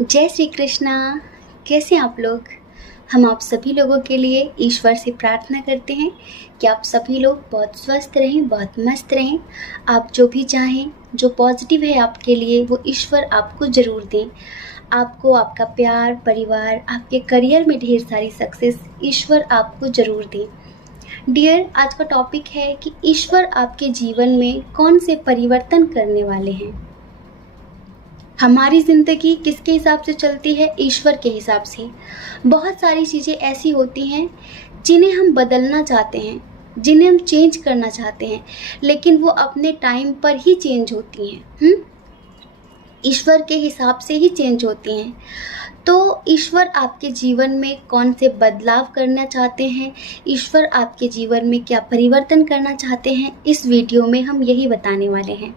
जय श्री कृष्णा। कैसे हैं आप लोग। हम आप सभी लोगों के लिए ईश्वर से प्रार्थना करते हैं कि आप सभी लोग बहुत स्वस्थ रहें, बहुत मस्त रहें। आप जो भी चाहें, जो पॉजिटिव है आपके लिए, वो ईश्वर आपको ज़रूर दें। आपको आपका प्यार, परिवार, आपके करियर में ढेर सारी सक्सेस ईश्वर आपको ज़रूर दें। डियर, आज का टॉपिक है कि ईश्वर आपके जीवन में कौन से परिवर्तन करने वाले हैं। हमारी ज़िंदगी किसके हिसाब से चलती है? ईश्वर के हिसाब से। बहुत सारी चीज़ें ऐसी होती हैं जिन्हें हम बदलना चाहते हैं, जिन्हें हम चेंज करना चाहते हैं, लेकिन वो अपने टाइम पर ही चेंज होती हैं। ईश्वर के हिसाब से ही चेंज होती हैं। तो ईश्वर आपके जीवन में कौन से बदलाव करना चाहते हैं, ईश्वर आपके जीवन में क्या परिवर्तन करना चाहते हैं, इस वीडियो में हम यही बताने वाले हैं।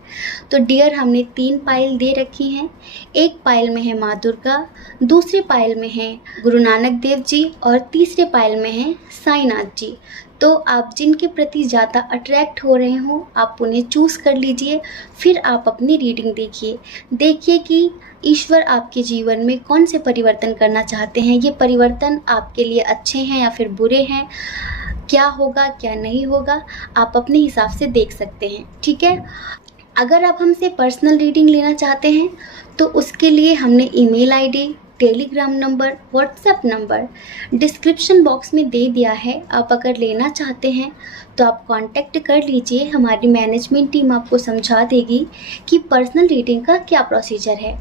तो डियर, हमने 3 पायल दे रखी हैं। एक पायल में है माँ दुर्गा, दूसरे पायल में है गुरु नानक देव जी और तीसरे पायल में है साईनाथ जी। तो आप जिनके प्रति ज़्यादा अट्रैक्ट हो रहे हो, आप उन्हें चूज़ कर लीजिए। फिर आप अपनी रीडिंग देखिए कि ईश्वर आपके जीवन में कौन से परिवर्तन करना चाहते हैं। ये परिवर्तन आपके लिए अच्छे हैं या फिर बुरे हैं, क्या होगा क्या नहीं होगा, आप अपने हिसाब से देख सकते हैं। ठीक है। अगर आप हमसे पर्सनल रीडिंग लेना चाहते हैं तो उसके लिए हमने email ID, Telegram number, WhatsApp number description box में दे दिया है। आप अगर लेना चाहते हैं तो आप कांटेक्ट कर लीजिए। हमारी मैनेजमेंट टीम आपको समझा देगी कि पर्सनल रीडिंग का क्या प्रोसीजर है।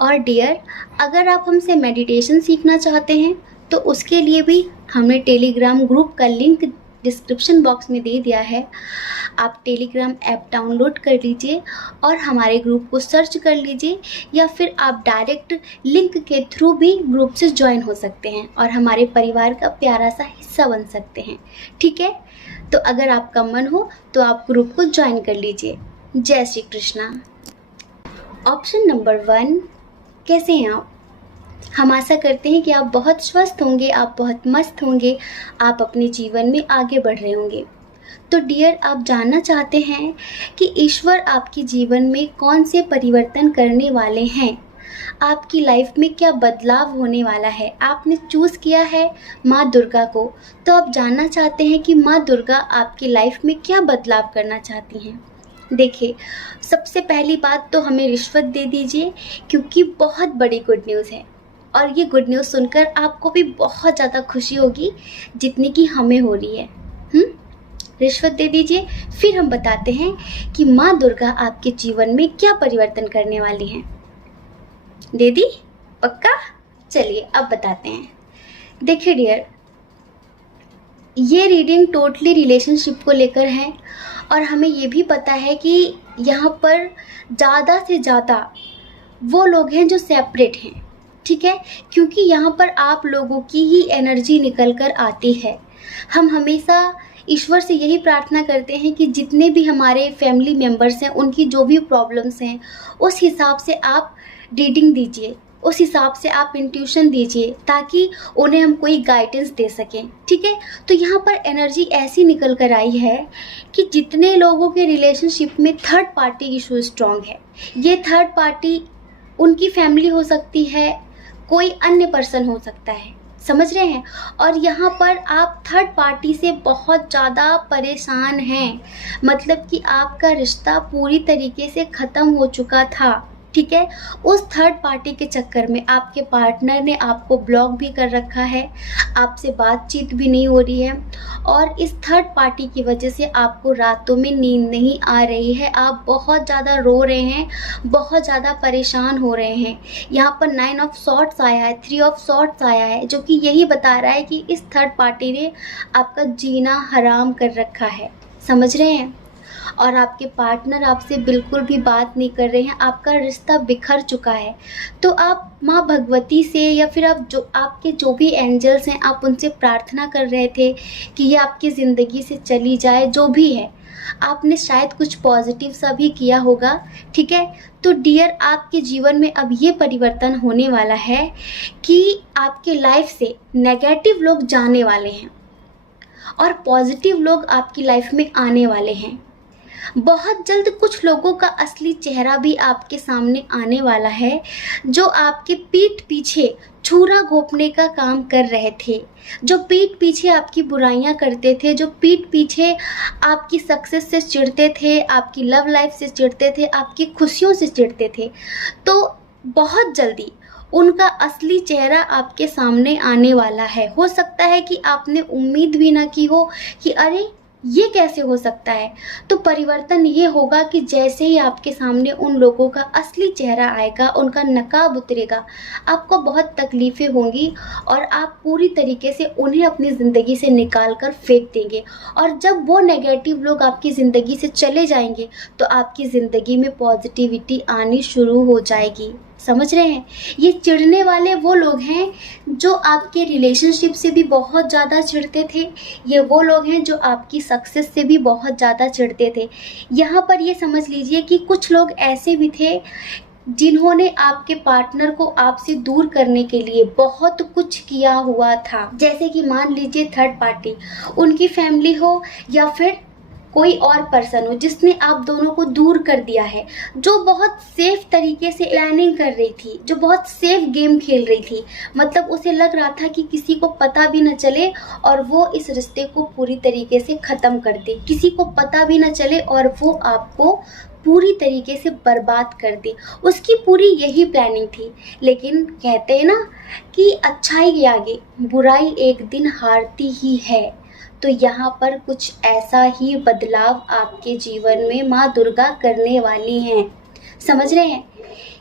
और डियर, अगर आप हमसे मेडिटेशन सीखना चाहते हैं तो उसके लिए भी हमने टेलीग्राम ग्रुप का लिंक डिस्क्रिप्शन बॉक्स में दे दिया है। आप टेलीग्राम ऐप डाउनलोड कर लीजिए और हमारे ग्रुप को सर्च कर लीजिए, या फिर आप डायरेक्ट लिंक के थ्रू भी ग्रुप से ज्वाइन हो सकते हैं और हमारे परिवार का प्यारा सा हिस्सा बन सकते हैं। ठीक है। तो अगर आपका मन हो तो आप ग्रुप को ज्वाइन कर लीजिए। जय श्री कृष्णा। ऑप्शन नंबर 1, कैसे हैं आप? हम आशा करते हैं कि आप बहुत स्वस्थ होंगे, आप बहुत मस्त होंगे, आप अपने जीवन में आगे बढ़ रहे होंगे। तो डियर, आप जानना चाहते हैं कि ईश्वर आपके जीवन में कौन से परिवर्तन करने वाले हैं, आपकी लाइफ में क्या बदलाव होने वाला है। आपने चूज़ किया है माँ दुर्गा को, तो आप जानना चाहते हैं कि माँ दुर्गा आपकी लाइफ में क्या बदलाव करना चाहती हैं। देखिए, सबसे पहली बात तो हमें रिश्वत दे दीजिए, क्योंकि बहुत बड़ी गुड न्यूज़ है और ये गुड न्यूज़ सुनकर आपको भी बहुत ज़्यादा खुशी होगी जितनी कि हमें हो रही है। रिश्वत दे दीजिए, फिर हम बताते हैं कि माँ दुर्गा आपके जीवन में क्या परिवर्तन करने वाली हैं। दे दी? पक्का? चलिए अब बताते हैं। देखिए डियर, ये रीडिंग टोटली रिलेशनशिप को लेकर है और हमें ये भी पता है कि यहाँ पर ज़्यादा से ज़्यादा वो लोग हैं जो सेपरेट हैं। ठीक है, क्योंकि यहाँ पर आप लोगों की ही एनर्जी निकल कर आती है। हम हमेशा ईश्वर से यही प्रार्थना करते हैं कि जितने भी हमारे फैमिली मेम्बर्स हैं, उनकी जो भी प्रॉब्लम्स हैं, उस हिसाब से आप रीडिंग दीजिए, उस हिसाब से आप इंट्यूशन दीजिए, ताकि उन्हें हम कोई गाइडेंस दे सकें। ठीक है। तो यहाँ पर एनर्जी ऐसी निकल कर आई है कि जितने लोगों के रिलेशनशिप में थर्ड पार्टी इशू स्ट्रॉन्ग है, ये थर्ड पार्टी उनकी फैमिली हो सकती है, कोई अन्य पर्सन हो सकता है। समझ रहे हैं। और यहाँ पर आप थर्ड पार्टी से बहुत ज़्यादा परेशान हैं, मतलब कि आपका रिश्ता पूरी तरीके से ख़त्म हो चुका था। ठीक है। उस थर्ड पार्टी के चक्कर में आपके पार्टनर ने आपको ब्लॉक भी कर रखा है, आपसे बातचीत भी नहीं हो रही है, और इस थर्ड पार्टी की वजह से आपको रातों में नींद नहीं आ रही है। आप बहुत ज़्यादा रो रहे हैं, बहुत ज़्यादा परेशान हो रहे हैं। यहाँ पर 9 ऑफ सॉर्ट्स आया है, 3 ऑफ सॉर्ट्स आया है, जो कि यही बता रहा है कि इस थर्ड पार्टी ने आपका जीना हराम कर रखा है। समझ रहे हैं। और आपके पार्टनर आपसे बिल्कुल भी बात नहीं कर रहे हैं, आपका रिश्ता बिखर चुका है। तो आप माँ भगवती से या फिर आपके जो भी एंजल्स हैं, आप उनसे प्रार्थना कर रहे थे कि ये आपकी ज़िंदगी से चली जाए। जो भी है, आपने शायद कुछ पॉजिटिव सा भी किया होगा। ठीक है। तो डियर, आपके जीवन में अब ये परिवर्तन होने वाला है कि आपके लाइफ से नेगेटिव लोग जाने वाले हैं और पॉजिटिव लोग आपकी लाइफ में आने वाले हैं। बहुत जल्द कुछ लोगों का असली चेहरा भी आपके सामने आने वाला है, जो आपके पीठ पीछे छुरा घोंपने का काम कर रहे थे, जो पीठ पीछे आपकी बुराइयां करते थे, जो पीठ पीछे आपकी सक्सेस से चिढ़ते थे, आपकी लव लाइफ से चिढ़ते थे, आपकी खुशियों से चिढ़ते थे। तो बहुत जल्दी उनका असली चेहरा आपके सामने आने वाला है। हो सकता है कि आपने उम्मीद भी ना की हो कि अरे ये कैसे हो सकता है। तो परिवर्तन ये होगा कि जैसे ही आपके सामने उन लोगों का असली चेहरा आएगा, उनका नकाब उतरेगा, आपको बहुत तकलीफ़ें होंगी और आप पूरी तरीके से उन्हें अपनी ज़िंदगी से निकाल कर फेंक देंगे। और जब वो नेगेटिव लोग आपकी ज़िंदगी से चले जाएंगे तो आपकी ज़िंदगी में पॉजिटिविटी आनी शुरू हो जाएगी। समझ रहे हैं? ये चिढ़ने वाले वो लोग हैं जो आपके रिलेशनशिप से भी बहुत ज़्यादा चिढ़ते थे। ये वो लोग हैं जो आपकी सक्सेस से भी बहुत ज़्यादा चिढ़ते थे। यहाँ पर ये समझ लीजिए कि कुछ लोग ऐसे भी थे जिन्होंने आपके पार्टनर को आपसे दूर करने के लिए बहुत कुछ किया हुआ था। जैसे कि मान लीजिए थर्ड पार्टी, उनकी फैमिली हो या फिर कोई और पर्सन हो जिसने आप दोनों को दूर कर दिया है, जो बहुत सेफ तरीके से प्लानिंग कर रही थी, जो बहुत सेफ गेम खेल रही थी। मतलब उसे लग रहा था कि किसी को पता भी न चले और वो इस रिश्ते को पूरी तरीके से ख़त्म कर दे, किसी को पता भी न चले और वो आपको पूरी तरीके से बर्बाद कर दे। उसकी पूरी यही प्लानिंग थी। लेकिन कहते हैं ना कि अच्छाई के आगे बुराई एक दिन हारती ही है। तो यहाँ पर कुछ ऐसा ही बदलाव आपके जीवन में माँ दुर्गा करने वाली हैं। समझ रहे हैं?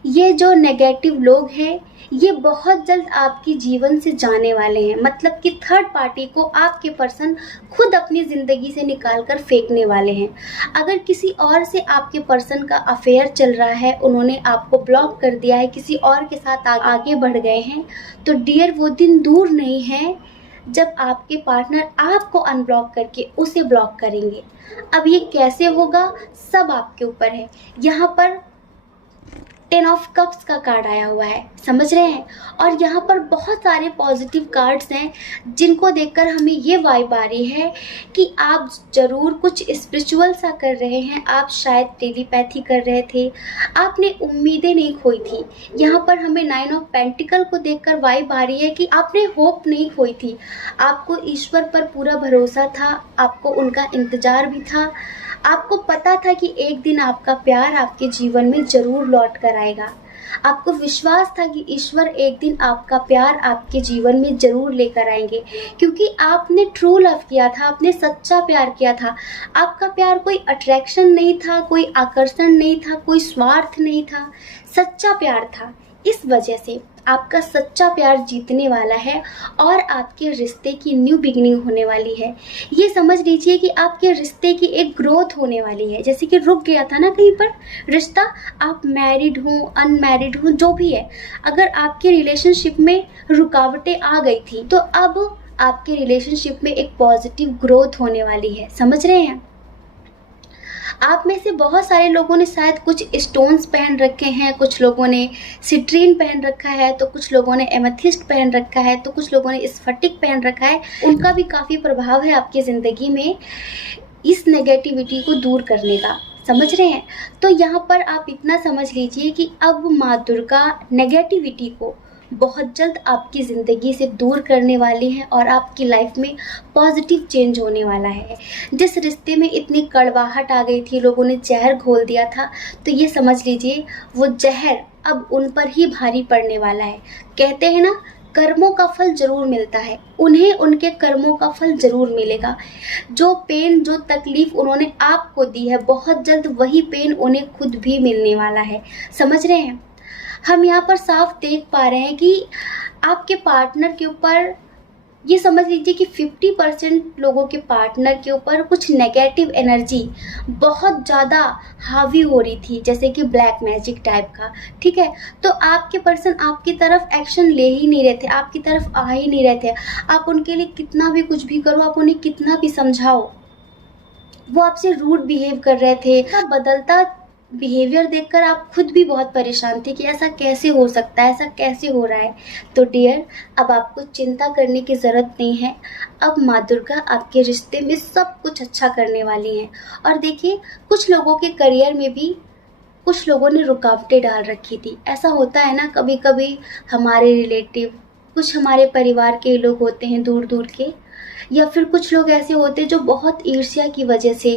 ये जो नेगेटिव लोग हैं ये बहुत जल्द आपकी जीवन से जाने वाले हैं। मतलब कि थर्ड पार्टी को आपके पर्सन खुद अपनी ज़िंदगी से निकाल कर फेंकने वाले हैं। अगर किसी और से आपके पर्सन का अफेयर चल रहा है, उन्होंने आपको ब्लॉक कर दिया है, किसी और के साथ आगे बढ़ गए हैं, तो डियर वो दिन दूर नहीं है जब आपके पार्टनर आपको अनब्लॉक करके उसे ब्लॉक करेंगे। अब ये कैसे होगा, सब आपके ऊपर है। यहाँ पर 10 ऑफ कप्स का कार्ड आया हुआ है, समझ रहे हैं? और यहाँ पर बहुत सारे पॉजिटिव कार्ड्स हैं जिनको देखकर हमें ये वाइब आ रही है कि आप ज़रूर कुछ स्पिरिचुअल सा कर रहे हैं। आप शायद टेलीपैथी कर रहे थे, आपने उम्मीदें नहीं खोई थी। यहाँ पर हमें 9 ऑफ पेंटिकल को देखकर वाइब आ रही है कि आपने होप नहीं खोई थी। आपको ईश्वर पर पूरा भरोसा था, आपको उनका इंतज़ार भी था। आपको पता था कि एक दिन आपका प्यार आपके जीवन में ज़रूर लौट कर आएगा। आपको विश्वास था कि ईश्वर एक दिन आपका प्यार आपके जीवन में ज़रूर लेकर आएंगे, क्योंकि आपने ट्रू लव किया था, आपने सच्चा प्यार किया था। आपका प्यार कोई अट्रैक्शन नहीं था, कोई आकर्षण नहीं था, कोई स्वार्थ नहीं था, सच्चा प्यार था। इस वजह से आपका सच्चा प्यार जीतने वाला है और आपके रिश्ते की न्यू बिगिनिंग होने वाली है। ये समझ लीजिए कि आपके रिश्ते की एक ग्रोथ होने वाली है। जैसे कि रुक गया था ना कहीं पर रिश्ता, आप मैरिड हो, अनमैरिड हो, जो भी है, अगर आपके रिलेशनशिप में रुकावटें आ गई थी तो अब आपके रिलेशनशिप में एक पॉजिटिव ग्रोथ होने वाली है। समझ रहे हैं? आप में से बहुत सारे लोगों ने शायद कुछ स्टोन्स पहन रखे हैं, कुछ लोगों ने सिट्रीन पहन रखा है, तो कुछ लोगों ने एमेथिस्ट पहन रखा है, तो कुछ लोगों ने स्फटिक पहन रखा है। उनका भी काफ़ी प्रभाव है आपकी ज़िंदगी में इस नेगेटिविटी को दूर करने का। समझ रहे हैं? तो यहाँ पर आप इतना समझ लीजिए कि अब माँ दुर्गा नेगेटिविटी को बहुत जल्द आपकी ज़िंदगी से दूर करने वाली हैं और आपकी लाइफ में पॉजिटिव चेंज होने वाला है। जिस रिश्ते में इतनी कड़वाहट आ गई थी, लोगों ने जहर घोल दिया था, तो ये समझ लीजिए वो जहर अब उन पर ही भारी पड़ने वाला है। कहते हैं ना, कर्मों का फल ज़रूर मिलता है, उन्हें उनके कर्मों का फल ज़रूर मिलेगा। जो पेन, जो तकलीफ़ उन्होंने आपको दी है, बहुत जल्द वही पेन उन्हें खुद भी मिलने वाला है। समझ रहे हैं? हम यहाँ पर साफ देख पा रहे हैं कि आपके पार्टनर के ऊपर, ये समझ लीजिए कि 50% लोगों के पार्टनर के ऊपर कुछ नेगेटिव एनर्जी बहुत ज़्यादा हावी हो रही थी, जैसे कि ब्लैक मैजिक टाइप का। ठीक है? तो आपके पर्सन आपकी तरफ एक्शन ले ही नहीं रहे थे, आपकी तरफ आ ही नहीं रहे थे। आप उनके लिए कितना भी कुछ भी करो, आप उन्हें कितना भी समझाओ, वो आपसे रूड बिहेव कर रहे थे। बदलता बिहेवियर देखकर आप खुद भी बहुत परेशान थे कि ऐसा कैसे हो सकता है, ऐसा कैसे हो रहा है। तो डियर, अब आपको चिंता करने की ज़रूरत नहीं है। अब माँ दुर्गा आपके रिश्ते में सब कुछ अच्छा करने वाली हैं। और देखिए, कुछ लोगों के करियर में भी कुछ लोगों ने रुकावटें डाल रखी थी। ऐसा होता है ना कभी कभी, हमारे रिलेटिव, कुछ हमारे परिवार के लोग होते हैं दूर दूर के, या फिर कुछ लोग ऐसे होते हैं जो बहुत ईर्ष्या की वजह से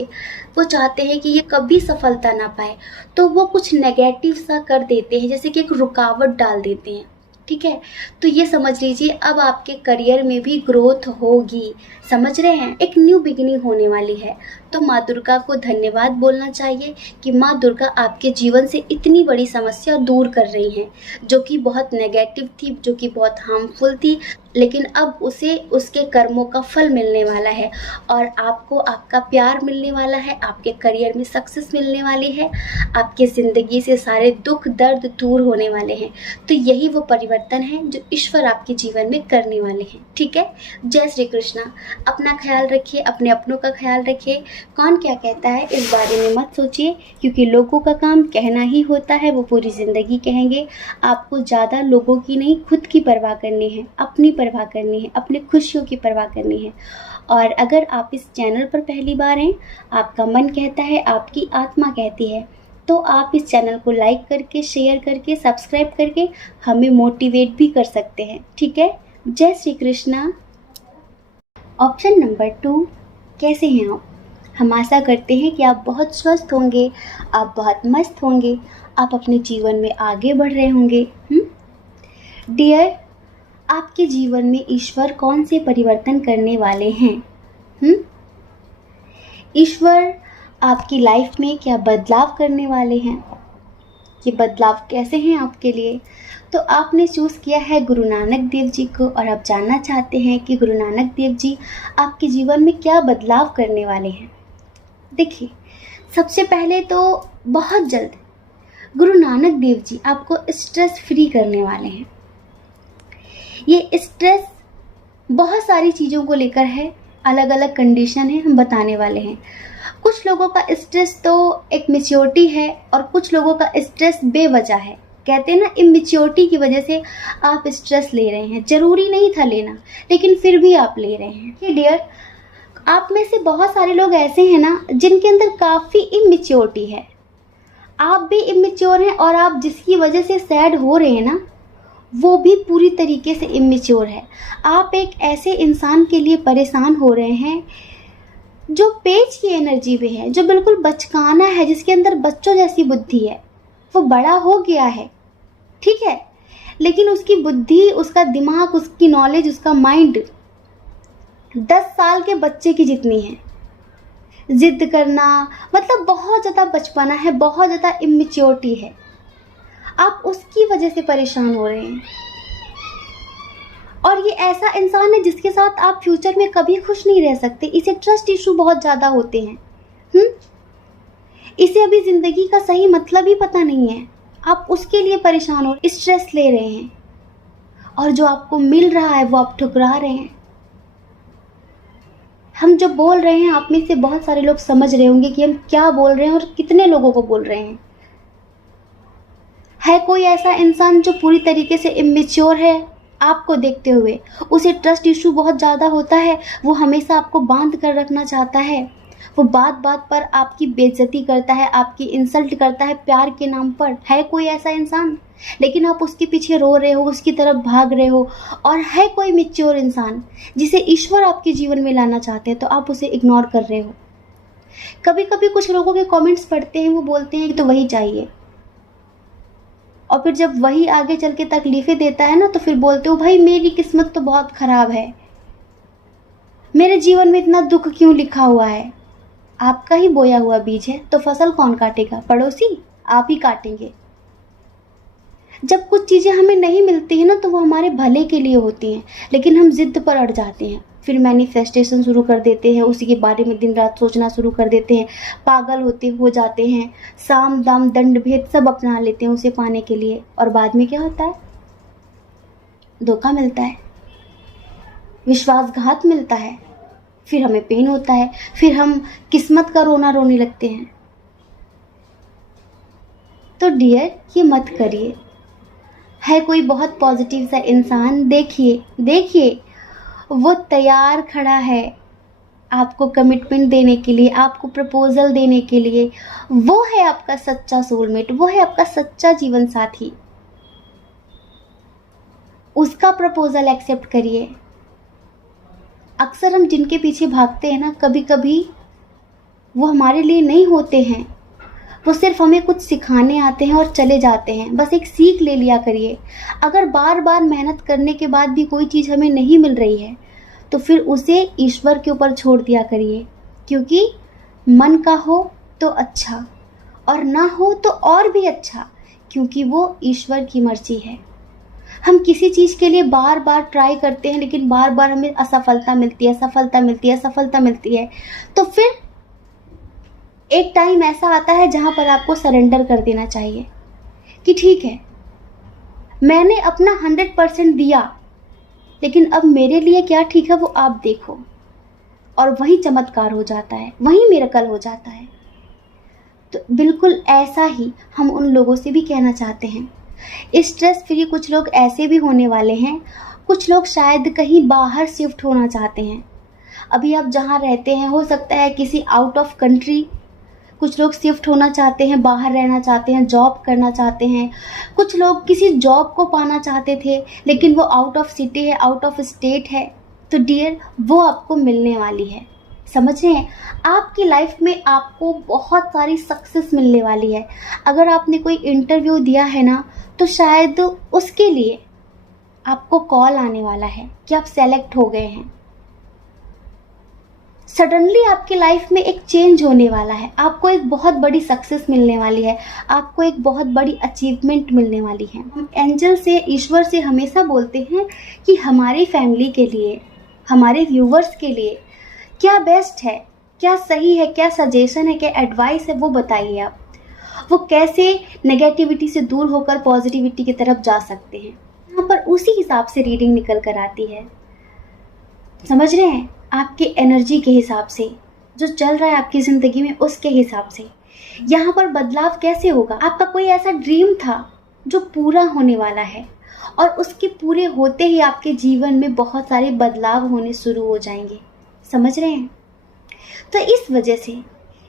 वो चाहते हैं कि ये कभी सफलता ना पाए, तो वो कुछ नेगेटिव सा कर देते हैं, जैसे कि एक रुकावट डाल देते हैं। ठीक है, तो ये समझ लीजिए अब आपके करियर में भी ग्रोथ होगी। समझ रहे हैं, एक न्यू बिगिनिंग होने वाली है। तो माँ दुर्गा को धन्यवाद बोलना चाहिए कि माँ दुर्गा आपके जीवन से इतनी बड़ी समस्या दूर कर रही हैं, जो कि बहुत नेगेटिव थी, जो कि बहुत हार्मफुल थी, लेकिन अब उसे उसके कर्मों का फल मिलने वाला है और आपको आपका प्यार मिलने वाला है, आपके करियर में सक्सेस मिलने वाली है, आपकी ज़िंदगी से सारे दुख दर्द दूर होने वाले हैं। तो यही वो परिवर्तन है जो ईश्वर आपके जीवन में करने वाले हैं। ठीक है, जय श्री कृष्णा। अपना ख्याल रखिए, अपने अपनों का ख्याल रखिए। कौन क्या कहता है इस बारे में मत सोचिए, क्योंकि लोगों का काम कहना ही होता है, वो पूरी ज़िंदगी कहेंगे। आपको ज़्यादा लोगों की नहीं, खुद की परवाह करनी है, अपनी परवाह करनी है, अपनी खुशियों की परवाह करनी है। और अगर आप इस चैनल पर पहली बार हैं, आपका मन कहता है, आपकी आत्मा कहती है, तो आप इस चैनल को लाइक करके, शेयर करके, सब्सक्राइब करके हमें मोटिवेट भी कर सकते हैं। ठीक है, जय श्री कृष्णा। ऑप्शन नंबर 2, कैसे हैं आप? हम आशा करते हैं कि आप बहुत स्वस्थ होंगे, आप बहुत मस्त होंगे, आप अपने जीवन में आगे बढ़ रहे होंगे। डियर, आपके जीवन में ईश्वर कौन से परिवर्तन करने वाले हैं? ईश्वर आपकी लाइफ में क्या बदलाव करने वाले हैं? ये बदलाव कैसे हैं आपके लिए? तो आपने चूज़ किया है गुरु नानक देव जी को, और आप जानना चाहते हैं कि गुरु नानक देव जी आपके जीवन में क्या बदलाव करने वाले हैं। देखिए, सबसे पहले तो बहुत जल्द गुरु नानक देव जी आपको स्ट्रेस फ्री करने वाले हैं। ये स्ट्रेस बहुत सारी चीज़ों को लेकर है, अलग अलग कंडीशन है, हम बताने वाले हैं। कुछ लोगों का स्ट्रेस तो एक मैच्योरिटी है और कुछ लोगों का स्ट्रेस बेवजह है। कहते हैं ना, इमेच्योरिटी की वजह से आप स्ट्रेस ले रहे हैं, ज़रूरी नहीं था लेना, लेकिन फिर भी आप ले रहे हैं। ये डियर, आप में से बहुत सारे लोग ऐसे हैं ना जिनके अंदर काफ़ी इमेच्योरिटी है। आप भी इमेच्योर हैं और आप जिसकी वजह से सैड हो रहे हैं ना, वो भी पूरी तरीके से इमेच्योर है। आप एक ऐसे इंसान के लिए परेशान हो रहे हैं जो पेज की एनर्जी में है, जो बिल्कुल बचकाना है, जिसके अंदर बच्चों जैसी बुद्धि है। वो बड़ा हो गया है, ठीक है, लेकिन उसकी बुद्धि, उसका दिमाग, उसकी नॉलेज, उसका माइंड 10 साल के बच्चे की जितनी है। जिद करना, मतलब बहुत ज़्यादा बचपना है, बहुत ज़्यादा इमेच्योरिटी है। आप उसकी वजह से परेशान हो रहे हैं। और ये ऐसा इंसान है जिसके साथ आप फ्यूचर में कभी खुश नहीं रह सकते। इसे ट्रस्ट इशू बहुत ज़्यादा होते हैं। इसे अभी ज़िंदगी का सही मतलब ही पता नहीं है। आप उसके लिए परेशान हो, स्ट्रेस ले रहे हैं, और जो आपको मिल रहा है वो आप ठुकरा रहे हैं। हम जो बोल रहे हैं, आप में से बहुत सारे लोग समझ रहे होंगे कि हम क्या बोल रहे हैं और कितने लोगों को बोल रहे हैं। है कोई ऐसा इंसान जो पूरी तरीके से इमेच्योर है आपको देखते हुए, उसे ट्रस्ट इशू बहुत ज़्यादा होता है, वो हमेशा आपको बांध कर रखना चाहता है, वो बात बात पर आपकी बेइज्जती करता है, आपकी इंसल्ट करता है प्यार के नाम पर। है कोई ऐसा इंसान? लेकिन आप उसके पीछे रो रहे हो, उसकी तरफ भाग रहे हो। और है कोई मैच्योर इंसान जिसे ईश्वर आपके जीवन में लाना चाहते हैं, तो आप उसे इग्नोर कर रहे हो। कभी कभी कुछ लोगों के कमेंट्स पढ़ते हैं, वो बोलते हैं कि तो वही चाहिए, और फिर जब वही आगे चल के तकलीफ़ें देता है ना, तो फिर बोलते हो भाई मेरी किस्मत तो बहुत ख़राब है, मेरे जीवन में इतना दुख क्यों लिखा हुआ है। आपका ही बोया हुआ बीज है, तो फसल कौन काटेगा? पड़ोसी, आप ही काटेंगे। जब कुछ चीज़ें हमें नहीं मिलती हैं ना, तो वो हमारे भले के लिए होती हैं, लेकिन हम जिद पर अड़ जाते हैं, फिर मैनिफेस्टेशन शुरू कर देते हैं, उसी के बारे में दिन रात सोचना शुरू कर देते हैं, पागल हो जाते हैं, साम दाम दंड भेद सब अपना लेते हैं उसे पाने के लिए। और बाद में क्या होता है? धोखा मिलता है, विश्वासघात मिलता है, फिर हमें पेन होता है, फिर हम किस्मत का रोना रोने लगते हैं। तो डियर ये मत करिए। है कोई बहुत पॉजिटिव सा इंसान, देखिए देखिए वो तैयार खड़ा है आपको कमिटमेंट देने के लिए, आपको प्रपोजल देने के लिए। वो है आपका सच्चा सोलमेट, वो है आपका सच्चा जीवन साथी। उसका प्रपोजल एक्सेप्ट करिए। अक्सर हम जिनके पीछे भागते हैं ना, कभी कभी वो हमारे लिए नहीं होते हैं, वो सिर्फ हमें कुछ सिखाने आते हैं और चले जाते हैं। बस एक सीख ले लिया करिए। अगर बार बार मेहनत करने के बाद भी कोई चीज़ हमें नहीं मिल रही है तो फिर उसे ईश्वर के ऊपर छोड़ दिया करिए, क्योंकि मन का हो तो अच्छा और ना हो तो और भी अच्छा, क्योंकि वो ईश्वर की मर्जी है। हम किसी चीज़ के लिए बार बार ट्राई करते हैं लेकिन बार बार हमें असफलता मिलती है, सफलता मिलती है, सफलता मिलती है। तो फिर एक टाइम ऐसा आता है जहाँ पर आपको सरेंडर कर देना चाहिए कि ठीक है, मैंने अपना 100% दिया, लेकिन अब मेरे लिए क्या ठीक है वो आप देखो। और वही चमत्कार हो जाता है, वही मिरेकल हो जाता है। तो बिल्कुल ऐसा ही हम उन लोगों से भी कहना चाहते हैं। स्ट्रेस फ्री कुछ लोग ऐसे भी होने वाले हैं, कुछ लोग शायद कहीं बाहर शिफ्ट होना चाहते हैं। अभी आप जहाँ रहते हैं हो सकता है किसी आउट ऑफ कंट्री, कुछ लोग शिफ्ट होना चाहते हैं, बाहर रहना चाहते हैं, जॉब करना चाहते हैं। कुछ लोग किसी जॉब को पाना चाहते थे लेकिन वो आउट ऑफ सिटी है, आउट ऑफ स्टेट है। तो डियर वो आपको मिलने वाली है, समझ रहे हैं? आपकी लाइफ में आपको बहुत सारी सक्सेस मिलने वाली है। अगर आपने कोई इंटरव्यू दिया है ना, तो शायद उसके लिए आपको कॉल आने वाला है कि आप सेलेक्ट हो गए हैं। सडनली आपकी लाइफ में एक चेंज होने वाला है, आपको एक बहुत बड़ी सक्सेस मिलने वाली है, आपको एक बहुत बड़ी अचीवमेंट मिलने वाली है। हम एंजल से, ईश्वर से हमेशा बोलते हैं कि हमारी फैमिली के लिए, हमारे व्यूवर्स के लिए क्या बेस्ट है, क्या सही है, क्या सजेशन है, क्या एडवाइस है, वो बताइए आप। वो कैसे नेगेटिविटी से दूर होकर पॉजिटिविटी की तरफ जा सकते हैं। यहाँ पर उसी हिसाब से रीडिंग निकल कर आती है, समझ रहे हैं? आपके एनर्जी के हिसाब से, जो चल रहा है आपकी ज़िंदगी में उसके हिसाब से। यहाँ पर बदलाव कैसे होगा? आपका कोई ऐसा ड्रीम था जो पूरा होने वाला है और उसके पूरे होते ही आपके जीवन में बहुत सारे बदलाव होने शुरू हो जाएंगे, समझ रहे हैं? तो इस वजह से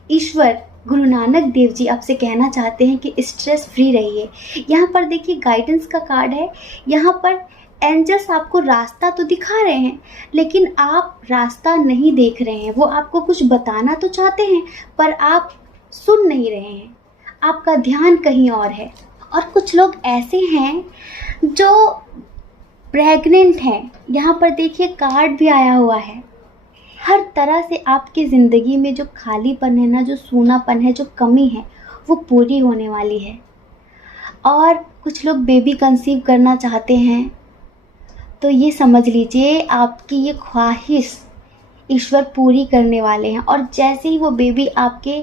ईश्वर गुरु नानक देव जी आपसे कहना चाहते हैं कि स्ट्रेस फ्री रहिए। यहाँ पर देखिए गाइडेंस का कार्ड है। यहाँ पर एंजल्स आपको रास्ता तो दिखा रहे हैं लेकिन आप रास्ता नहीं देख रहे हैं। वो आपको कुछ बताना तो चाहते हैं पर आप सुन नहीं रहे हैं, आपका ध्यान कहीं और है। और कुछ लोग ऐसे हैं जो प्रेग्नेंट हैं। यहाँ पर देखिए कार्ड भी आया हुआ है। हर तरह से आपकी ज़िंदगी में जो खालीपन है ना, जो सूनापन है, जो कमी है, वो पूरी होने वाली है। और कुछ लोग बेबी कंसीव करना चाहते हैं, तो ये समझ लीजिए आपकी ये ख्वाहिश ईश्वर पूरी करने वाले हैं। और जैसे ही वो बेबी आपके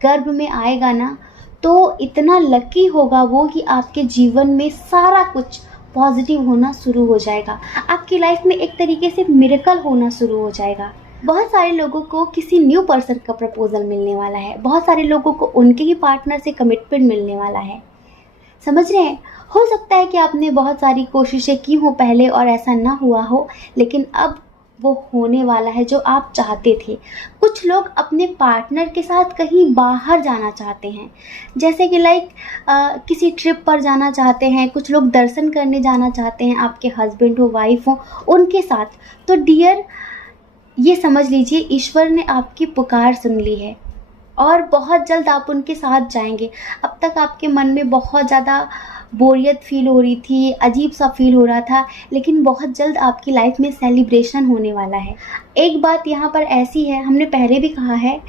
गर्भ में आएगा ना, तो इतना लकी होगा वो कि आपके जीवन में सारा कुछ पॉजिटिव होना शुरू हो जाएगा। आपकी लाइफ में एक तरीके से मिरेकल होना शुरू हो जाएगा। बहुत सारे लोगों को किसी न्यू पर्सन का प्रपोजल मिलने वाला है, बहुत सारे लोगों को उनके ही पार्टनर से कमिटमेंट मिलने वाला है, समझ रहे हैं? हो सकता है कि आपने बहुत सारी कोशिशें की हो पहले और ऐसा ना हुआ हो, लेकिन अब वो होने वाला है जो आप चाहते थे। कुछ लोग अपने पार्टनर के साथ कहीं बाहर जाना चाहते हैं, जैसे कि किसी ट्रिप पर जाना चाहते हैं। कुछ लोग दर्शन करने जाना चाहते हैं, आपके हस्बैंड हो, वाइफ हो, उनके साथ। तो डियर ये समझ लीजिए ईश्वर ने आपकी पुकार सुन ली है और बहुत जल्द आप उनके साथ जाएंगे। अब तक आपके मन में बहुत ज़्यादा बोरियत फील हो रही थी, अजीब सा फील हो रहा था, लेकिन बहुत जल्द आपकी लाइफ में सेलिब्रेशन होने वाला है। एक बात यहाँ पर ऐसी है, हमने पहले भी कहा है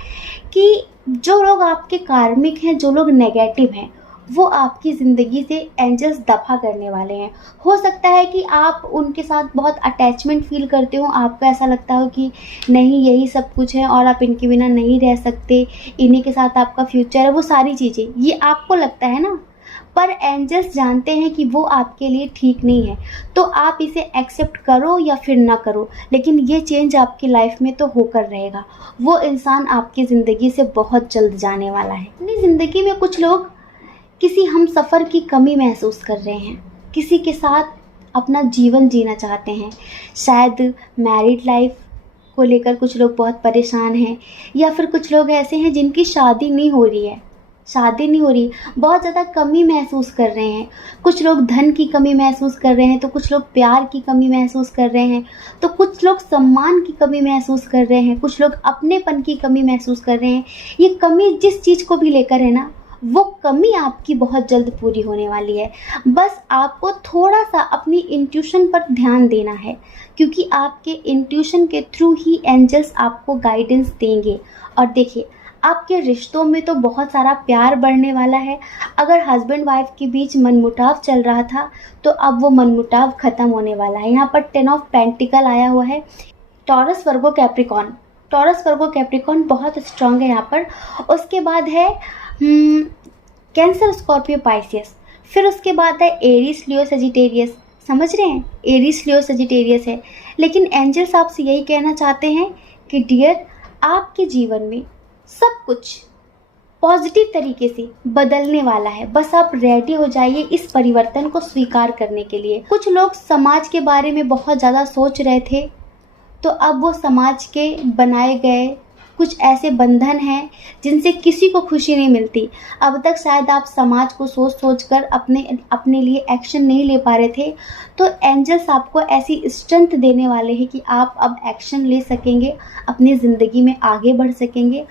कि जो लोग आपके कार्मिक हैं, जो लोग नेगेटिव हैं, वो आपकी ज़िंदगी से एंजल्स दफ़ा करने वाले हैं। हो सकता है कि आप उनके साथ बहुत अटैचमेंट फील करते हो, आपको ऐसा लगता हो कि नहीं यही सब कुछ है और आप इनके बिना नहीं रह सकते, इन्हीं के साथ आपका फ्यूचर है, वो सारी चीज़ें ये आपको लगता है ना। पर एंजल्स जानते हैं कि वो आपके लिए ठीक नहीं है, तो आप इसे एक्सेप्ट करो या फिर ना करो, लेकिन ये चेंज आपकी लाइफ में तो होकर रहेगा। वो इंसान आपकी ज़िंदगी से बहुत जल्द जाने वाला है। अपनी ज़िंदगी में कुछ लोग किसी हम सफ़र की कमी महसूस कर रहे हैं, किसी के साथ अपना जीवन जीना चाहते हैं। शायद मैरिड लाइफ को लेकर कुछ लोग बहुत परेशान हैं, या फिर कुछ लोग ऐसे हैं जिनकी शादी नहीं हो रही है, बहुत ज़्यादा कमी महसूस कर रहे हैं। कुछ लोग धन की कमी महसूस कर रहे हैं, तो कुछ लोग प्यार की कमी महसूस कर रहे हैं, तो कुछ लोग सम्मान की कमी महसूस कर रहे हैं, कुछ लोग अपनेपन की कमी महसूस कर रहे हैं। ये कमी जिस चीज़ को भी लेकर है ना, वो कमी आपकी बहुत जल्द पूरी होने वाली है। बस आपको थोड़ा सा अपनी इंट्यूशन पर ध्यान देना है, क्योंकि आपके इंट्यूशन के थ्रू ही एंजल्स आपको गाइडेंस देंगे। और देखिए, आपके रिश्तों में तो बहुत सारा प्यार बढ़ने वाला है। अगर हस्बैंड वाइफ के बीच मनमुटाव चल रहा था, तो अब वो मनमुटाव ख़त्म होने वाला है। यहाँ पर 10 ऑफ पेंटिकल आया हुआ है। टॉरस वर्गो कैप्रिकॉन बहुत स्ट्रांग है यहाँ पर। उसके बाद है कैंसर स्कॉर्पियो पाइसियस। फिर उसके बाद है एरीज लियो सजिटेरियस। समझ रहे हैं, एरीज लियो सजिटेरियस है। लेकिन एंजल्स आपसे यही कहना चाहते हैं कि डियर, आपके जीवन में सब कुछ पॉजिटिव तरीके से बदलने वाला है। बस आप रेडी हो जाइए इस परिवर्तन को स्वीकार करने के लिए। कुछ लोग समाज के बारे में बहुत ज़्यादा सोच रहे थे, तो अब वो समाज के बनाए गए कुछ ऐसे बंधन हैं जिनसे किसी को खुशी नहीं मिलती। अब तक शायद आप समाज को सोच कर अपने लिए एक्शन नहीं ले पा रहे थे, तो एंजल्स आपको ऐसी स्ट्रेंथ देने वाले हैं कि आप अब एक्शन ले सकेंगे, अपनी ज़िंदगी में आगे बढ़ सकेंगे।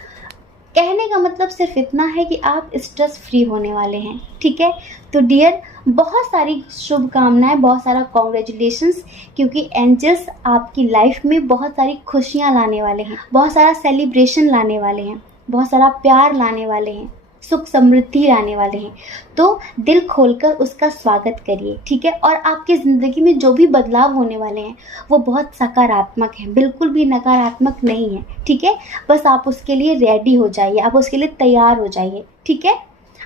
कहने का मतलब सिर्फ इतना है कि आप स्ट्रेस फ्री होने वाले हैं। ठीक है, तो डियर, बहुत सारी शुभकामनाएं, बहुत सारा कॉन्ग्रेचुलेशंस, क्योंकि एंजल्स आपकी लाइफ में बहुत सारी खुशियां लाने वाले हैं, बहुत सारा सेलिब्रेशन लाने वाले हैं, बहुत सारा प्यार लाने वाले हैं, सुख समृद्धि लाने वाले हैं। तो दिल खोलकर उसका स्वागत करिए। ठीक है, और आपकी ज़िंदगी में जो भी बदलाव होने वाले हैं वो बहुत सकारात्मक हैं, बिल्कुल भी नकारात्मक नहीं है। ठीक है, बस आप उसके लिए रेडी हो जाइए, आप उसके लिए तैयार हो जाइए। ठीक है,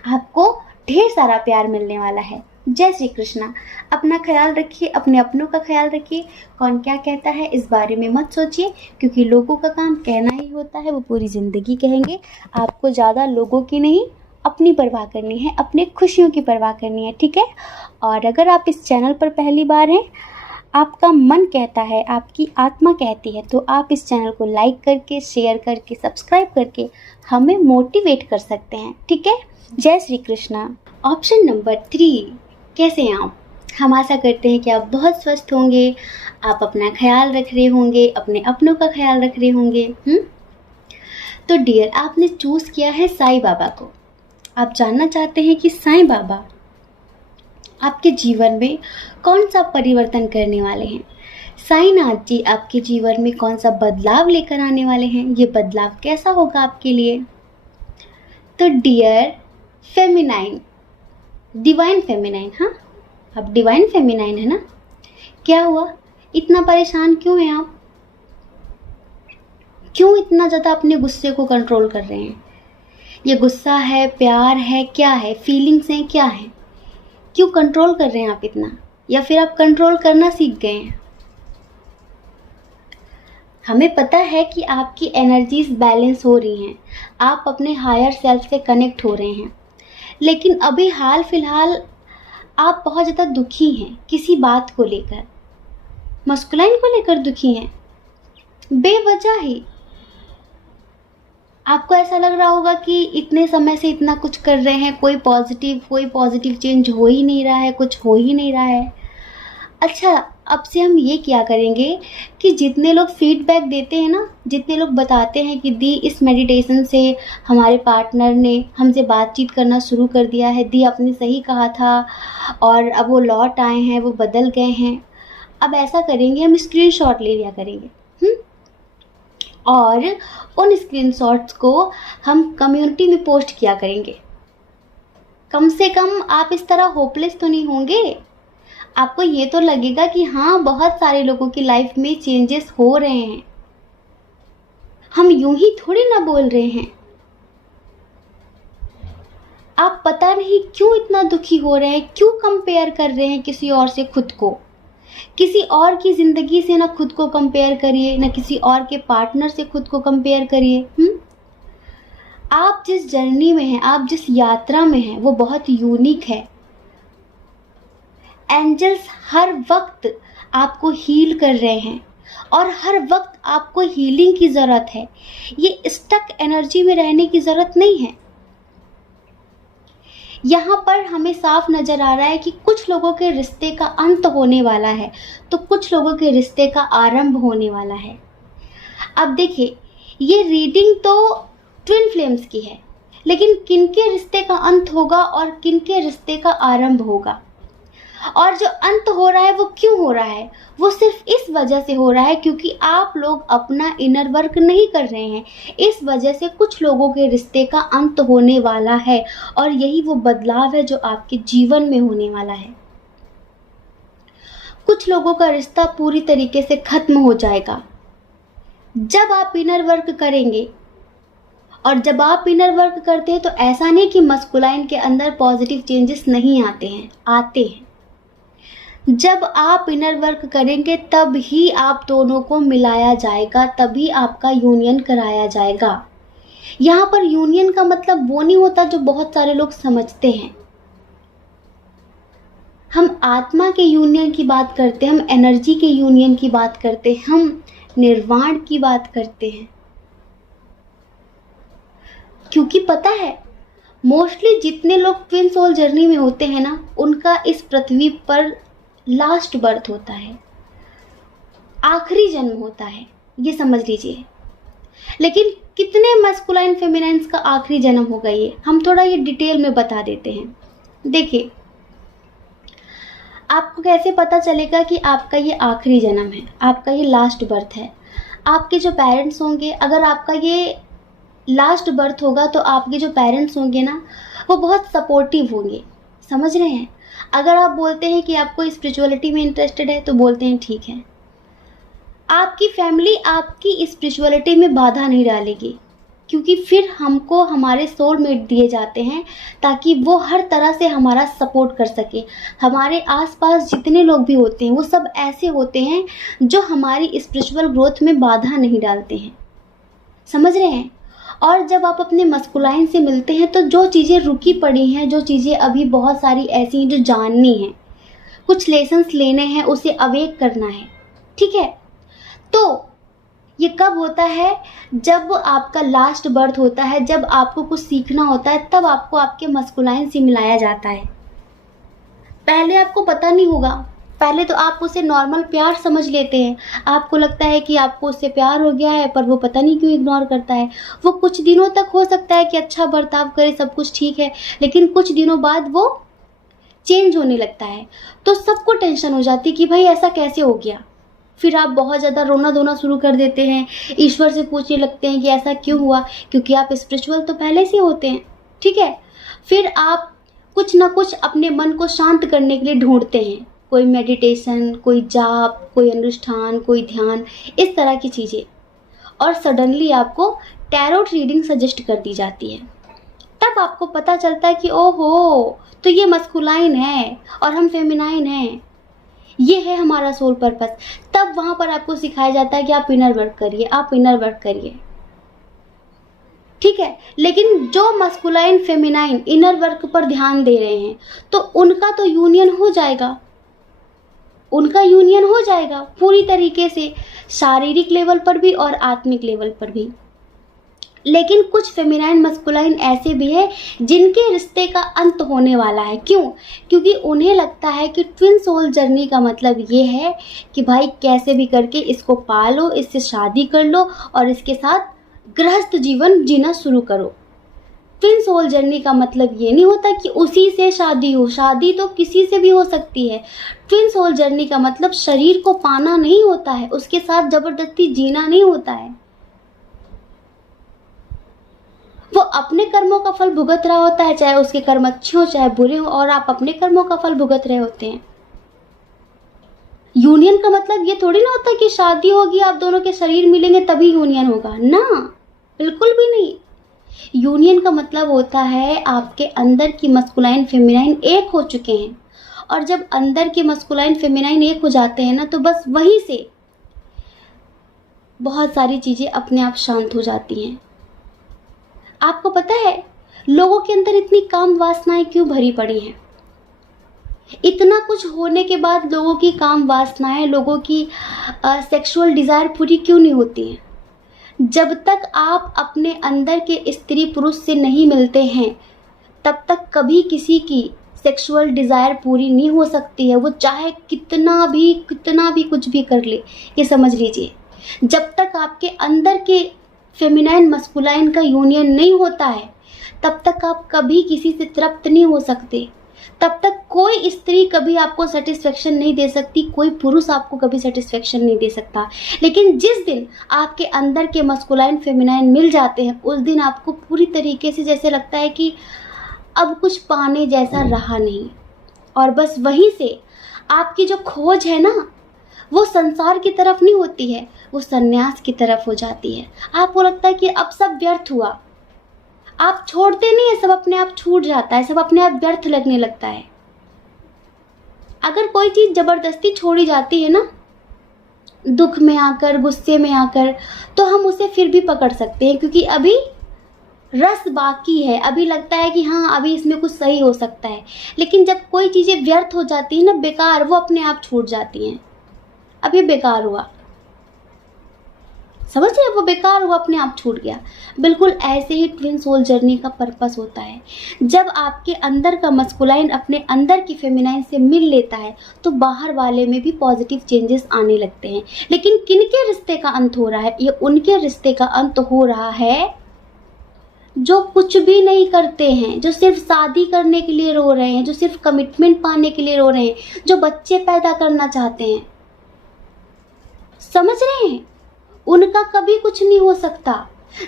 आपको ढेर सारा प्यार मिलने वाला है। जय श्री कृष्णा। अपना ख्याल रखिए, अपने अपनों का ख्याल रखिए। कौन क्या कहता है इस बारे में मत सोचिए, क्योंकि लोगों का काम कहना ही होता है, वो पूरी ज़िंदगी कहेंगे। आपको ज़्यादा लोगों की नहीं, अपनी परवाह करनी है, अपने खुशियों की परवाह करनी है। ठीक है, और अगर आप इस चैनल पर पहली बार हैं, आपका मन कहता है, आपकी आत्मा कहती है, तो आप इस चैनल को लाइक करके, शेयर करके, सब्सक्राइब करके हमें मोटिवेट कर सकते हैं। ठीक है, जय श्री कृष्णा। ऑप्शन नंबर 3, कैसे हैं आप? हम आशा करते हैं कि आप बहुत स्वस्थ होंगे, आप अपना ख्याल रख रहे होंगे, अपने अपनों का ख्याल रख रहे होंगे। तो डियर, आपने चूज़ किया है साईं बाबा को। आप जानना चाहते हैं कि साईं बाबा आपके जीवन में कौन सा परिवर्तन करने वाले हैं। साईनाथ जी आपके जीवन में कौन सा बदलाव लेकर आने वाले हैं, ये बदलाव कैसा होगा आपके लिए। तो डियर फेमिनाइन, डिवाइन फेमिनाइन, हाँ अब डिवाइन फेमिनाइन है ना। क्या हुआ, इतना परेशान क्यों हैं आप? क्यों इतना ज़्यादा अपने गुस्से को कंट्रोल कर रहे हैं? ये गुस्सा है, प्यार है, क्या है, फीलिंग्स हैं, क्या है? क्यों कंट्रोल कर रहे हैं आप इतना? या फिर आप कंट्रोल करना सीख गए हैं? हमें पता है कि आपकी एनर्जीज बैलेंस हो रही हैं, आप अपने हायर सेल्फ से कनेक्ट हो रहे हैं, लेकिन अभी हाल फिलहाल आप बहुत ज़्यादा दुखी हैं किसी बात को लेकर, मस्कुलाइन को लेकर दुखी हैं बेवजह ही। आपको ऐसा लग रहा होगा कि इतने समय से इतना कुछ कर रहे हैं, कोई पॉजिटिव चेंज हो ही नहीं रहा है, कुछ हो ही नहीं रहा है। अच्छा, अब से हम ये क्या करेंगे कि जितने लोग फीडबैक देते हैं ना, जितने लोग बताते हैं कि दी इस मेडिटेशन से हमारे पार्टनर ने हमसे बातचीत करना शुरू कर दिया है, दी आपने सही कहा था और अब वो लौट आए हैं, वो बदल गए हैं। अब ऐसा करेंगे, हम स्क्रीनशॉट ले लिया करेंगे और उन स्क्रीनशॉट्स को हम कम्युनिटी में पोस्ट किया करेंगे। कम से कम आप इस तरह होपलेस तो नहीं होंगे। आपको ये तो लगेगा कि हाँ, बहुत सारे लोगों की लाइफ में चेंजेस हो रहे हैं, हम यूं ही थोड़ी ना बोल रहे हैं। आप पता नहीं क्यों इतना दुखी हो रहे हैं, क्यों कंपेयर कर रहे हैं किसी और से खुद को। किसी और की ज़िंदगी से ना खुद को कंपेयर करिए, ना किसी और के पार्टनर से खुद को कंपेयर करिए। आप जिस जर्नी में हैं, आप जिस यात्रा में हैं, वो बहुत यूनिक है। एंजल्स हर वक्त आपको हील कर रहे हैं और हर वक्त आपको हीलिंग की ज़रूरत है। ये स्टक एनर्जी में रहने की ज़रूरत नहीं है। यहाँ पर हमें साफ नज़र आ रहा है कि कुछ लोगों के रिश्ते का अंत होने वाला है, तो कुछ लोगों के रिश्ते का आरंभ होने वाला है। अब देखिए, ये रीडिंग तो ट्विन फ्लेम्स की है, लेकिन किनके रिश्ते का अंत होगा और किनके रिश्ते का आरंभ होगा, और जो अंत हो रहा है वो क्यों हो रहा है? वो सिर्फ इस वजह से हो रहा है क्योंकि आप लोग अपना इनर वर्क नहीं कर रहे हैं। इस वजह से कुछ लोगों के रिश्ते का अंत होने वाला है, और यही वो बदलाव है जो आपके जीवन में होने वाला है। कुछ लोगों का रिश्ता पूरी तरीके से खत्म हो जाएगा जब आप इनर वर्क करेंगे। और जब आप इनर वर्क करते हैं तो ऐसा नहीं कि मस्कुलाइन के अंदर पॉजिटिव चेंजेस नहीं आते हैं, आते हैं। जब आप इनर वर्क करेंगे तब ही आप दोनों को मिलाया जाएगा, तभी आपका यूनियन कराया जाएगा। यहाँ पर यूनियन का मतलब वो नहीं होता जो बहुत सारे लोग समझते हैं। हम आत्मा के यूनियन की बात करते हैं, हम एनर्जी के यूनियन की बात करते हैं, हम निर्वाण की बात करते हैं। क्योंकि पता है, मोस्टली जितने लोग ट्विन सोल जर्नी में होते हैं ना, उनका इस पृथ्वी पर लास्ट बर्थ होता है, आखिरी जन्म होता है, ये समझ लीजिए। लेकिन कितने मस्कुलाइन फेमिनाइन्स का आखिरी जन्म होगा, ये हम थोड़ा ये डिटेल में बता देते हैं। देखिए, आपको कैसे पता चलेगा कि आपका ये आखिरी जन्म है, आपका ये लास्ट बर्थ है? आपके जो पेरेंट्स होंगे, अगर आपका ये लास्ट बर्थ होगा तो आपके जो पेरेंट्स होंगे ना, वो बहुत सपोर्टिव होंगे। समझ रहे हैं? अगर आप बोलते हैं कि आपको स्पिरिचुअलिटी में इंटरेस्टेड है तो बोलते हैं ठीक है, आपकी फैमिली आपकी स्पिरिचुअलिटी में बाधा नहीं डालेगी, क्योंकि फिर हमको हमारे सोलमेट दिए जाते हैं ताकि वो हर तरह से हमारा सपोर्ट कर सके। हमारे आसपास जितने लोग भी होते हैं वो सब ऐसे होते हैं जो हमारी स्पिरिचुअल ग्रोथ में बाधा नहीं डालते हैं। समझ रहे हैं? और जब आप अपने मस्कुलाइन से मिलते हैं तो जो चीज़ें रुकी पड़ी हैं, जो चीज़ें अभी बहुत सारी ऐसी हैं जो जाननी हैं, कुछ लेसन्स लेने हैं, उसे अवेक करना है। ठीक है? तो ये कब होता है? जब आपका लास्ट बर्थ होता है, जब आपको कुछ सीखना होता है, तब आपको आपके मस्कुलाइन से मिलाया जाता है। पहले आपको पता नहीं होगा, पहले तो आप उसे नॉर्मल प्यार समझ लेते हैं। आपको लगता है कि आपको उससे प्यार हो गया है, पर वो पता नहीं क्यों इग्नोर करता है। वो कुछ दिनों तक हो सकता है कि अच्छा बर्ताव करे, सब कुछ ठीक है, लेकिन कुछ दिनों बाद वो चेंज होने लगता है। तो सबको टेंशन हो जाती है कि भाई ऐसा कैसे हो गया। फिर आप बहुत ज़्यादा रोना धोना शुरू कर देते हैं, ईश्वर से पूछने लगते हैं कि ऐसा क्यों हुआ, क्योंकि आप स्पिरिचुअल तो पहले से होते हैं। ठीक है? फिर आप कुछ ना कुछ अपने मन को शांत करने के लिए ढूंढते हैं, कोई मेडिटेशन, कोई जाप, कोई अनुष्ठान, कोई ध्यान, इस तरह की चीज़ें। और सडनली आपको टैरोट रीडिंग सजेस्ट कर दी जाती है। तब आपको पता चलता है कि ओहो, तो ये मस्कुलाइन है और हम फेमिनाइन हैं, ये है हमारा सोल पर्पस। तब वहाँ पर आपको सिखाया जाता है कि आप इनर वर्क करिए, आप इनर वर्क करिए। ठीक है? लेकिन जो मस्कुलाइन फेमिनाइन इनर वर्क पर ध्यान दे रहे हैं तो उनका तो यूनियन हो जाएगा, उनका यूनियन हो जाएगा पूरी तरीके से, शारीरिक लेवल पर भी और आत्मिक लेवल पर भी। लेकिन कुछ फेमिनाइन मस्कुलाइन ऐसे भी है जिनके रिश्ते का अंत होने वाला है। क्यों? क्योंकि उन्हें लगता है कि ट्विन सोल जर्नी का मतलब ये है कि भाई कैसे भी करके इसको पालो, इससे शादी कर लो और इसके साथ गृहस्थ जीवन जीना शुरू करो। ट्विन सोल जर्नी का मतलब ये नहीं होता कि उसी से शादी हो, शादी तो किसी से भी हो सकती है। ट्विन सोल जर्नी का मतलब शरीर को पाना नहीं होता है, उसके साथ जबरदस्ती जीना नहीं होता है। वो अपने कर्मों का फल भुगत रहा होता है, चाहे उसके कर्म अच्छे हो चाहे बुरे हो, और आप अपने कर्मों का फल भुगत रहे होते हैं। यूनियन का मतलब ये थोड़ी ना होता कि शादी होगी, आप दोनों के शरीर मिलेंगे तभी यूनियन होगा ना, बिल्कुल भी नहीं। यूनियन का मतलब होता है आपके अंदर की मस्कुलाइन फेमिनाइन एक हो चुके हैं, और जब अंदर के मस्कुलाइन फेमिनाइन एक हो जाते हैं ना, तो बस वहीं से बहुत सारी चीज़ें अपने आप शांत हो जाती हैं। आपको पता है लोगों के अंदर इतनी काम वासनाएं क्यों भरी पड़ी हैं? इतना कुछ होने के बाद लोगों की काम वासनाएं, लोगों की सेक्सुअल डिज़ायर पूरी क्यों नहीं होती हैं? जब तक आप अपने अंदर के स्त्री पुरुष से नहीं मिलते हैं तब तक कभी किसी की सेक्सुअल डिज़ायर पूरी नहीं हो सकती है, वो चाहे कितना भी कुछ भी कर ले। ये समझ लीजिए, जब तक आपके अंदर के फेमिनाइन मस्कुलाइन का यूनियन नहीं होता है तब तक आप कभी किसी से तृप्त नहीं हो सकते। तब तक कोई स्त्री कभी आपको सेटिस्फेक्शन नहीं दे सकती, कोई पुरुष आपको कभी सेटिस्फेक्शन नहीं दे सकता। लेकिन जिस दिन आपके अंदर के मस्कुलाइन फेमिनाइन मिल जाते हैं उस दिन आपको पूरी तरीके से जैसे लगता है कि अब कुछ पाने जैसा रहा नहीं, और बस वहीं से आपकी जो खोज है ना वो संसार की तरफ नहीं होती है, वो संन्यास की तरफ हो जाती है। आपको लगता है कि अब सब व्यर्थ हुआ, आप छोड़ते नहीं है, सब अपने आप छूट जाता है, सब अपने आप व्यर्थ लगने लगता है। अगर कोई चीज़ ज़बरदस्ती छोड़ी जाती है ना, दुख में आकर, गुस्से में आकर, तो हम उसे फिर भी पकड़ सकते हैं क्योंकि अभी रस बाकी है, अभी लगता है कि हाँ अभी इसमें कुछ सही हो सकता है। लेकिन जब कोई चीज़ें व्यर्थ हो जाती है ना, बेकार, वो अपने आप छूट जाती हैं। अब ये बेकार हुआ, समझ रहे, वो बेकार हुआ, अपने आप छूट गया। बिल्कुल ऐसे ही ट्विन सोल जर्नी का पर्पस होता है। जब आपके अंदर का मस्कुलाइन अपने अंदर की फेमिनाइन से मिल लेता है तो बाहर वाले में भी पॉजिटिव चेंजेस आने लगते हैं। लेकिन किनके रिश्ते का अंत हो रहा है? ये उनके रिश्ते का अंत हो रहा है जो कुछ भी नहीं करते हैं, जो सिर्फ शादी करने के लिए रो रहे हैं, जो सिर्फ कमिटमेंट पाने के लिए रो रहे हैं, जो बच्चे पैदा करना चाहते हैं। समझ रहे हैं? उनका कभी कुछ नहीं हो सकता।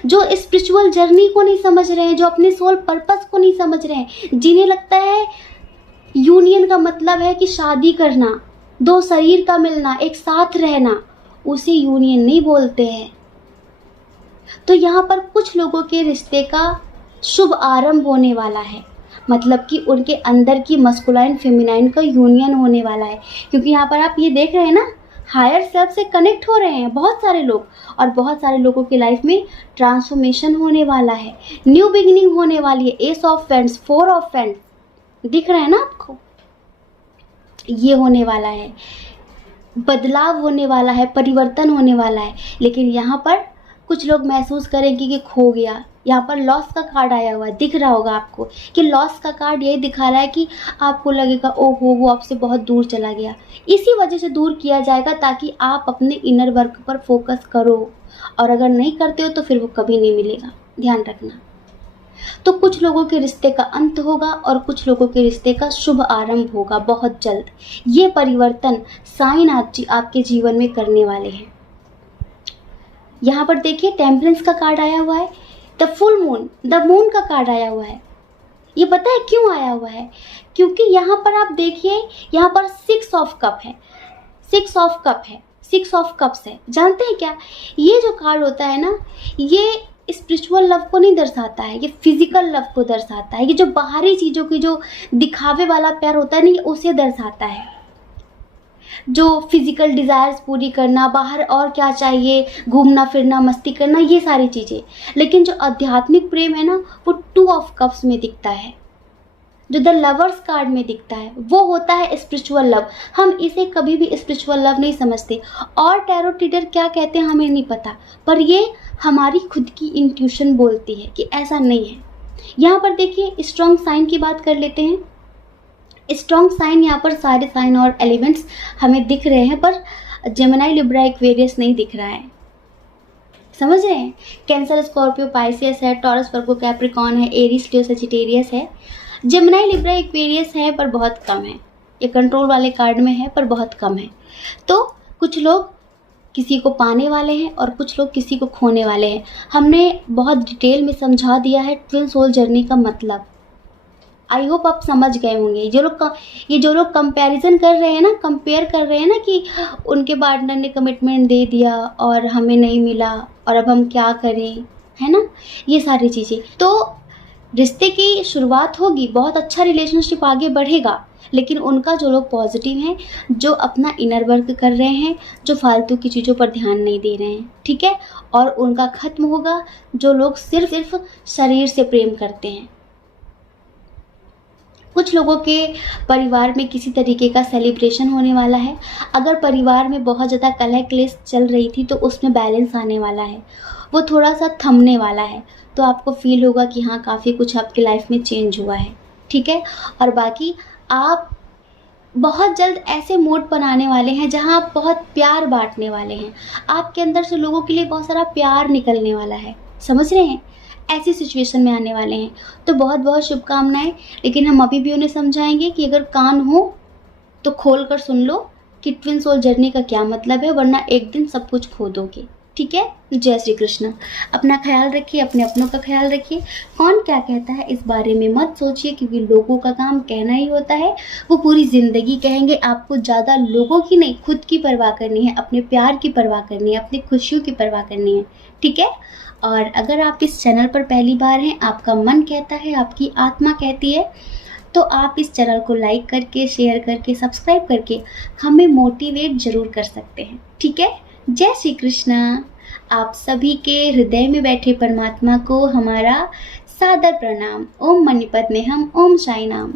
जो स्पिरिचुअल जर्नी को नहीं समझ रहे हैं, जो अपने सोल पर्पस को नहीं समझ रहे हैं, जिन्हें लगता है यूनियन का मतलब है कि शादी करना, दो शरीर का मिलना, एक साथ रहना, उसे यूनियन नहीं बोलते हैं। तो यहाँ पर कुछ लोगों के रिश्ते का शुभ आरंभ होने वाला है, मतलब कि उनके अंदर की मस्कुलाइन फेमिनाइन का यूनियन होने वाला है। क्योंकि यहाँ पर आप ये देख रहे हैं ना, हायर सेल्फ से कनेक्ट हो रहे हैं बहुत सारे लोग, और बहुत सारे लोगों की लाइफ में ट्रांसफॉर्मेशन होने वाला है, न्यू बिगिनिंग होने वाली है। S of friends, 4 of friends दिख रहे हैं ना आपको, ये होने वाला है, बदलाव होने वाला है, परिवर्तन होने वाला है। लेकिन यहाँ पर कुछ लोग महसूस करेंगे कि खो गया। यहाँ पर लॉस का कार्ड आया हुआ है, दिख रहा होगा आपको कि लॉस का कार्ड यही दिखा रहा है कि आपको लगेगा ओहो वो आपसे बहुत दूर चला गया। इसी वजह से दूर किया जाएगा ताकि आप अपने इनर वर्क पर फोकस करो, और अगर नहीं करते हो तो फिर वो कभी नहीं मिलेगा, ध्यान रखना। तो कुछ लोगों के रिश्ते का अंत होगा और कुछ लोगों के रिश्ते का शुभ आरंभ होगा बहुत जल्द। ये परिवर्तन साइन आपके जीवन में करने वाले हैं। यहाँ पर देखिए टेम्परेंस का कार्ड आया हुआ है, the full moon, the moon का कार्ड आया हुआ है। ये पता है क्यों आया हुआ है? क्योंकि यहाँ पर आप देखिए, यहाँ पर 6 ऑफ कप है, 6 ऑफ कप है, 6 ऑफ कप्स है। जानते हैं क्या, ये जो कार्ड होता है ना, ये स्पिरिचुअल लव को नहीं दर्शाता है, ये फिजिकल लव को दर्शाता है। ये जो बाहरी चीज़ों की जो दिखावे वाला प्यार होता है ना, ये उसे दर्शाता है। जो फिजिकल डिज़ायर्स पूरी करना, बाहर और क्या चाहिए, घूमना फिरना, मस्ती करना, ये सारी चीज़ें। लेकिन जो आध्यात्मिक प्रेम है ना, वो 2 ऑफ कप्स में दिखता है, जो द लवर्स कार्ड में दिखता है, वो होता है स्पिरिचुअल लव। हम इसे कभी भी स्पिरिचुअल लव नहीं समझते, और टैरो रीडर क्या कहते हैं हमें नहीं पता, पर ये हमारी खुद की इंट्यूशन बोलती है कि ऐसा नहीं है। यहाँ पर देखिए स्ट्रॉन्ग साइन की बात कर लेते हैं। स्ट्रॉन्ग साइन, यहाँ पर सारे साइन और एलिमेंट्स हमें दिख रहे हैं, पर जेमिनी, लिब्रा, एक्वेरियस नहीं दिख रहा है। समझ रहे हैं? कैंसर, स्कॉर्पियो, पाइसियस है, टॉरस, वर्गो, कैप्रिकॉर्न है, एरीज, लियो, सजिटेरियस है। जेमिनी, लिब्रा, एक्वेरियस है पर बहुत कम है। ये कंट्रोल वाले कार्ड में है पर बहुत कम है। तो कुछ लोग किसी को पाने वाले हैं और कुछ लोग किसी को खोने वाले हैं। हमने बहुत डिटेल में समझा दिया है ट्विन सोल जर्नी का मतलब। आई होप आप समझ गए होंगे। ये जो लोग कंपैरिजन कर रहे हैं ना, कंपेयर कर रहे हैं ना कि उनके पार्टनर ने कमिटमेंट दे दिया और हमें नहीं मिला और अब हम क्या करें, है ना, ये सारी चीज़ें। तो रिश्ते की शुरुआत होगी, बहुत अच्छा रिलेशनशिप आगे बढ़ेगा, लेकिन उनका जो लोग पॉजिटिव हैं, जो अपना इनर वर्क कर रहे हैं, जो फालतू की चीज़ों पर ध्यान नहीं दे रहे हैं, ठीक है। और उनका खत्म होगा जो लोग सिर्फ शरीर से प्रेम करते हैं। कुछ लोगों के परिवार में किसी तरीके का सेलिब्रेशन होने वाला है। अगर परिवार में बहुत ज़्यादा कलह क्लेश चल रही थी तो उसमें बैलेंस आने वाला है, वो थोड़ा सा थमने वाला है। तो आपको फील होगा कि हाँ, काफ़ी कुछ आपकी लाइफ में चेंज हुआ है, ठीक है। और बाकी आप बहुत जल्द ऐसे मूड बनाने वाले हैं जहां आप बहुत प्यार बांटने वाले हैं। आपके अंदर से लोगों के लिए बहुत सारा प्यार निकलने वाला है, समझ रहे हैं। ऐसी सिचुएशन में आने वाले हैं। तो बहुत बहुत शुभकामनाएं। लेकिन हम अभी भी उन्हें समझाएंगे कि अगर कान हो तो खोल कर सुन लो कि ट्विन सोल जर्नी का क्या मतलब है, वरना एक दिन सब कुछ खो दोगे, ठीक है। जय श्री कृष्ण। अपना ख्याल रखिए, अपने अपनों का ख्याल रखिए। कौन क्या कहता है इस बारे में मत सोचिए, क्योंकि लोगों का काम कहना ही होता है। वो पूरी ज़िंदगी कहेंगे। आपको ज़्यादा लोगों की नहीं, खुद की परवाह करनी है, अपने प्यार की परवाह करनी है, अपनी खुशियों की परवाह करनी है, ठीक है। और अगर आप इस चैनल पर पहली बार हैं, आपका मन कहता है, आपकी आत्मा कहती है, तो आप इस चैनल को लाइक करके, शेयर करके, सब्सक्राइब करके हमें मोटिवेट ज़रूर कर सकते हैं, ठीक है। जय श्री कृष्ण। आप सभी के हृदय में बैठे परमात्मा को हमारा सादर प्रणाम। ओम मणिपद्मे हम, ओम साई नाम।